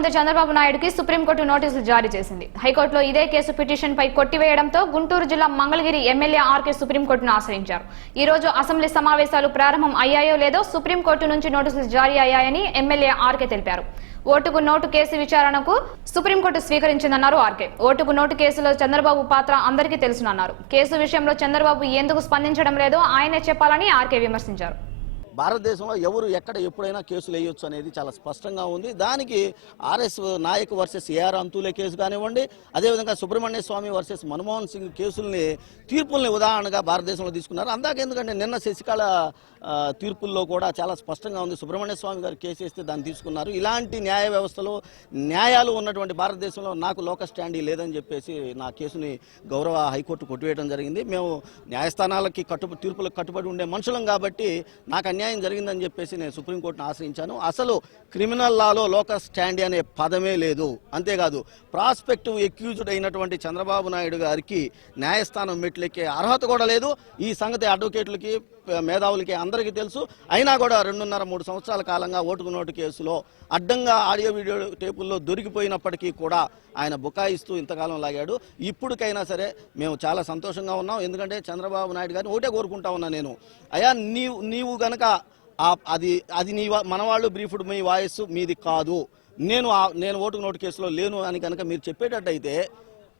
ముఖ్యమంత్రి చంద్రబాబు నాయుడుకి సుప్రీంకోర్టు నోటీసులు జారీ చేసింది. హైకోర్టులో ఇదే కేసు పిటిషన్ పై కొట్టివేయడంతో గుంటూరు జిల్లా మంగళగిరి ఎమ్మెల్యే ఆర్కే సుప్రీంకోర్టును ఆశ్రయించారు. ఈ రోజు అసెంబ్లీ సమావేశాలు ప్రారంభం అయ్యాయో లేదో సుప్రీంకోర్టు నుంచి నోటీసులు జారీ అయ్యాయని ఎమ్మెల్యే ఆర్కే తెలిపారు. ఓటుకు నోటు కేసు విచారణకు సుప్రీంకోర్టు స్వీకరించిందన్నారు ఆర్కే. ఓటుకు నోటు కేసులో చంద్రబాబు పాత్ర అందరికీ తెలుసునన్నారు. కేసు విషయంలో చంద్రబాబు ఎందుకు స్పందించడం లేదో ఆయనే చెప్పాలని ఆర్కే విమర్శించారు. భారతదేశంలో ఎవరు ఎక్కడ ఎప్పుడైనా కేసులు వేయొచ్చు అనేది చాలా స్పష్టంగా ఉంది. దానికి RS Nayak versus AR Antulay case కానివ్వండి, అదేవిధంగా సుబ్రహ్మణ్య స్వామి వర్సెస్ మన్మోహన్ సింగ్ కేసుల్ని తీర్పుల్ని ఉదాహరణగా భారతదేశంలో తీసుకున్నారు. అందాకెందుకంటే నిన్న శశికళ తీర్పుల్లో కూడా చాలా స్పష్టంగా ఉంది. సుబ్రహ్మణ్య స్వామి గారు కేసు వేస్తే దాన్ని తీసుకున్నారు. ఇలాంటి న్యాయ వ్యవస్థలో న్యాయాలు ఉన్నటువంటి భారతదేశంలో నాకు లోకల్ స్టాండీ లేదని చెప్పేసి నా కేసుని గౌరవ హైకోర్టు కొట్టివేయడం జరిగింది. మేము న్యాయస్థానాలకి తీర్పులకు కట్టుబడి ఉండే మనుషులం కాబట్టి నాకు అన్యాయం జరిగిందని చెప్పేసి నేను సుప్రీంకోర్టును ఆశ్రయించాను. అసలు క్రిమినల్ లాలో లోకల్ స్టాండీ అనే పదమే లేదు. అంతేకాదు ప్రాస్పెక్టివ్ ఎక్యూజ్డ్ అయినటువంటి చంద్రబాబు నాయుడు గారికి న్యాయస్థానం మెట్లెక్కే అర్హత కూడా లేదు. ఈ సంగతి అడ్వకేట్లకి మేధావులకి అందరికీ తెలుసు. అయినా కూడా 2.5-3 సంవత్సరాల కాలంగా ఓటుకు నోటు కేసులో అడ్డంగా ఆడియో వీడియో టేపుల్లో దొరికిపోయినప్పటికీ కూడా ఆయన బుకాయిస్తూ ఇంతకాలం లాగాడు. ఇప్పటికైనా సరే మేము చాలా సంతోషంగా ఉన్నాం. ఎందుకంటే చంద్రబాబు నాయుడు గారిని ఒకటే కోరుకుంటా ఉన్నా నేను, అయ్యా నీవు గనక అది నీ మనవాళ్ళు బ్రీఫ్డ్ మీ వాయిస్ మీది కాదు, నేను ఓటుకు నోటు కేసులో లేను అని కనుక మీరు చెప్పేటట్టయితే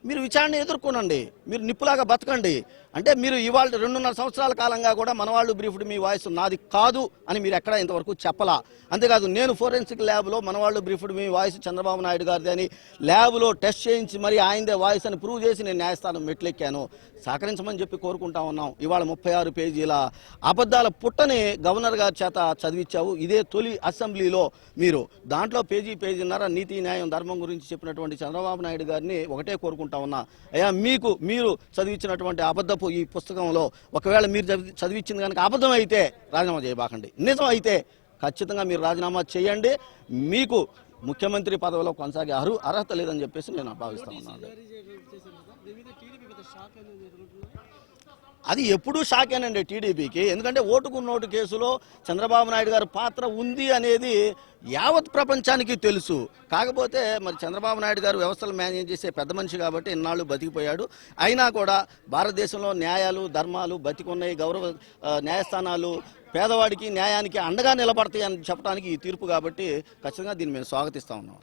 మీరు విచారణ ఎదుర్కొనండి, మీరు నిప్పులాగా బతకండి. అంటే మీరు ఇవాళ 2.5 సంవత్సరాల కాలంగా కూడా మనవాళ్ళు బ్రీఫ్డ్ మీ వాయిస్ నాది కాదు అని మీరు ఎక్కడ ఇంతవరకు చెప్పలా. అంతేకాదు నేను ఫోరెన్సిక్ ల్యాబ్లో మనవాళ్ళు బ్రీఫ్డ్ మీ వాయిస్ చంద్రబాబు నాయుడు గారిది అని ల్యాబ్లో టెస్ట్ చేయించి మరి ఆయనదే వాయిస్ అని ప్రూవ్ చేసి నేను న్యాయస్థానం మెట్లెక్కాను. సహకరించమని చెప్పి కోరుకుంటా ఉన్నాం. ఇవాళ 36 పేజీల అబద్ధాల పుట్టని గవర్నర్ గారి చేత చదివించావు. ఇదే తొలి అసెంబ్లీలో మీరు దాంట్లో పేజీన్నర నీతి న్యాయం ధర్మం గురించి చెప్పినటువంటి చంద్రబాబు నాయుడు గారిని ఒకటే కోరుకుంటా ఉన్నా, అయ్యా మీరు చదివించినటువంటి అబద్ధపు ఈ పుస్తకంలో ఒకవేళ మీరు చదివించింది కనుక అబద్ధం అయితే రాజీనామా చేయబాకండి, నిజం అయితే ఖచ్చితంగా మీరు రాజీనామా చేయండి. మీకు ముఖ్యమంత్రి పదవిలో కొనసాగే అర్హత లేదని చెప్పేసి నేను భావిస్తా ఉన్నాను. అది ఎప్పుడూ షాకేనండి టీడీపీకి. ఎందుకంటే ఓటుకు నోటు కేసులో చంద్రబాబు నాయుడు గారి పాత్ర ఉంది అనేది యావత్ ప్రపంచానికి తెలుసు. కాకపోతే మరి చంద్రబాబు నాయుడు గారు వ్యవస్థలు మేనేజ్ చేసే పెద్ద మనిషి కాబట్టి ఇన్నాళ్ళు బతికిపోయాడు. అయినా కూడా భారతదేశంలో న్యాయాలు ధర్మాలు బతికున్నాయి. గౌరవ న్యాయస్థానాలు పేదవాడికి న్యాయానికి అండగా నిలబడతాయి అని చెప్పడానికి ఈ తీర్పు కాబట్టి ఖచ్చితంగా దీన్ని మేము స్వాగతిస్తా ఉన్నాం.